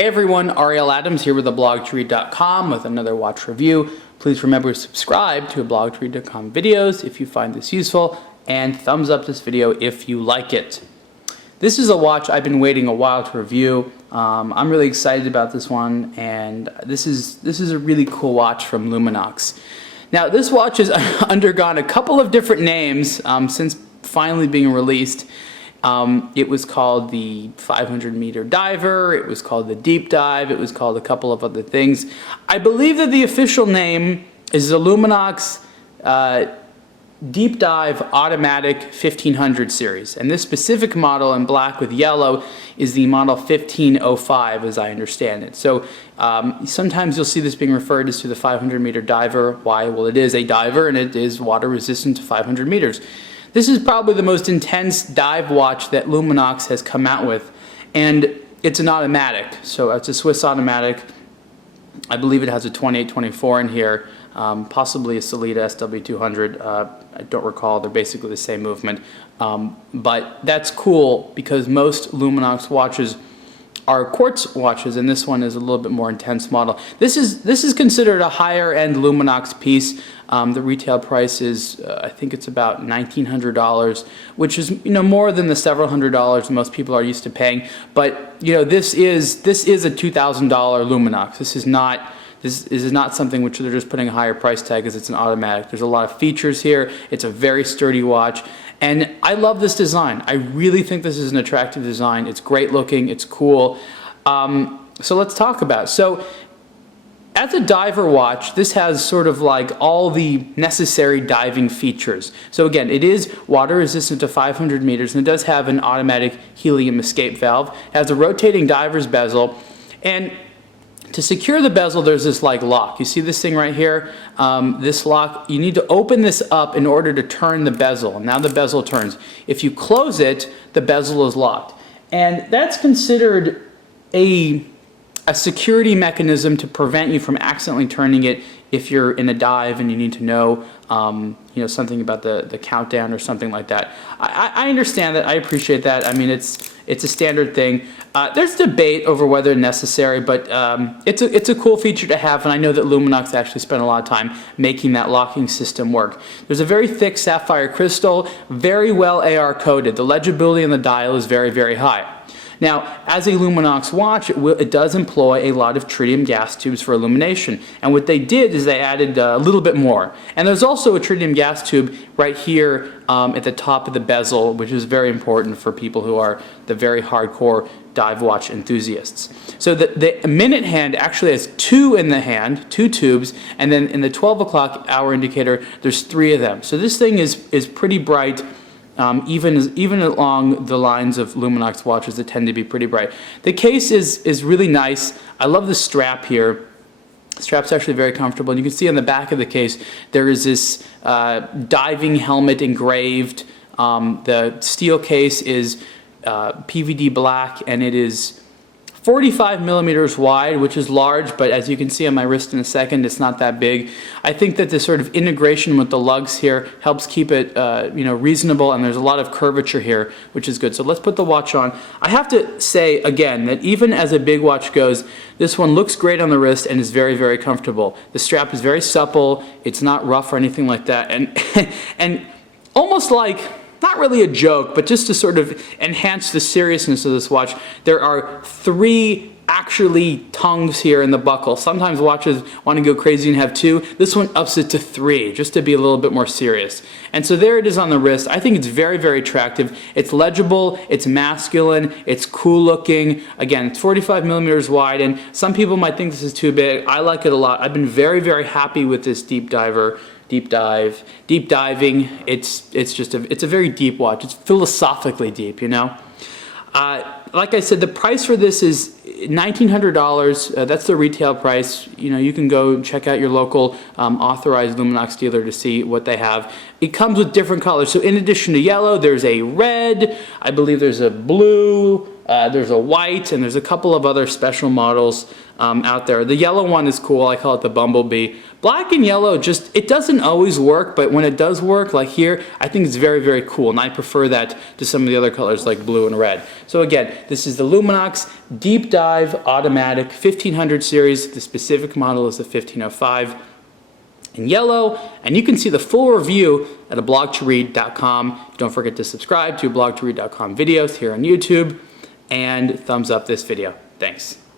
Hey everyone, Ariel Adams here with theblogtoread.com with another watch review. Please remember to subscribe to blogtoread.com videos if you find this useful, and thumbs up this video if you like it. This is a watch I've been waiting a while to review. I'm really excited about this one, and this is a really cool watch from Luminox. Now this watch has undergone a couple of different names since finally being released. It was called the 500-meter diver, it was called the deep dive, it was called a couple of other things. I believe that the official name is the Luminox Deep Dive Automatic 1500 series, and this specific model in black with yellow is the model 1505 as I understand it. So sometimes you'll see this being referred as to the 500-meter diver. Why? Well, it is a diver and it is water resistant to 500 meters. This is probably the most intense dive watch that Luminox has come out with, and it's an automatic, so it's a Swiss automatic. I believe it has a 2824 in here, possibly a Sellita SW200. I don't recall, they're basically the same movement, but that's cool because most Luminox watches are quartz watches, and this one is a little bit more intense model. This is considered a higher end Luminox piece. The retail price is I think it's about $1,900, which is more than the several $100s most people are used to paying. But this is a $2,000 Luminox. This is not something which they're just putting a higher price tag because it's an automatic. There's a lot of features here. It's a very sturdy watch. And I love this design. I really think this is an attractive design. It's great looking, it's cool. So let's talk about it. So as a diver watch, this has sort of like all the necessary diving features. So again, it is water resistant to 500 meters, and it does have an automatic helium escape valve. It has a rotating diver's bezel, and to secure the bezel, there's this like lock. You see this thing right here? This lock, you need to open this up in order to turn the bezel. Now the bezel turns. If you close it, the bezel is locked. And that's considered a security mechanism to prevent you from accidentally turning it if you're in a dive and you need to know something about the countdown or something like that. I understand that. I appreciate that. I mean, it's a standard thing. There's debate over whether necessary, but it's a cool feature to have, and I know that Luminox actually spent a lot of time making that locking system work. There's a very thick sapphire crystal, very well AR coated. The legibility on the dial is very, very high. Now, as a Luminox watch, it does employ a lot of tritium gas tubes for illumination. And what they did is they added a little bit more. And there's also a tritium gas tube right here at the top of the bezel, which is very important for people who are the very hardcore dive watch enthusiasts. So the minute hand actually has two in the hand, two tubes, and then in the 12 o'clock hour indicator, there's 3 of them. So this thing is pretty bright. Even along the lines of Luminox watches that tend to be pretty bright. The case is really nice. I love the strap here. The strap's actually very comfortable. And you can see on the back of the case there is this diving helmet engraved. The steel case is PVD black, and it is 45 millimeters wide, which is large, but as you can see on my wrist in a second, it's not that big. I think that this sort of integration with the lugs here helps keep it reasonable, and there's a lot of curvature here, which is good. So let's put the watch on. I have to say again that even as a big watch goes, this one looks great on the wrist and is very, very comfortable. The strap is very supple, it's not rough or anything like that, and almost like, not really a joke, but just to sort of enhance the seriousness of this watch, there are 3 actually tongues here in the buckle. Sometimes watches want to go crazy and have 2. This one ups it to 3, just to be a little bit more serious. And so there it is on the wrist. I think it's very, very attractive. It's legible, it's masculine, it's cool looking. Again, it's 45 millimeters wide, and some people might think this is too big. I like it a lot. I've been very, very happy with this deep diving. It's a very deep watch. It's philosophically deep, Like I said, the price for this is $1,900. That's the retail price. You can go check out your local authorized Luminox dealer to see what they have. It comes with different colors. So in addition to yellow, there's a red, I believe there's a blue, there's a white, and there's a couple of other special models. out there. The yellow one is cool. I call it the Bumblebee. Black and yellow, just, it doesn't always work, but when it does work, like here, I think it's very, very cool, and I prefer that to some of the other colors like blue and red. So again, this is the Luminox Deep Dive Automatic 1500 series. The specific model is the 1505 in yellow, and you can see the full review at ablogtoread.com. Don't forget to subscribe to ablogtoread.com videos here on YouTube, and thumbs up this video. Thanks.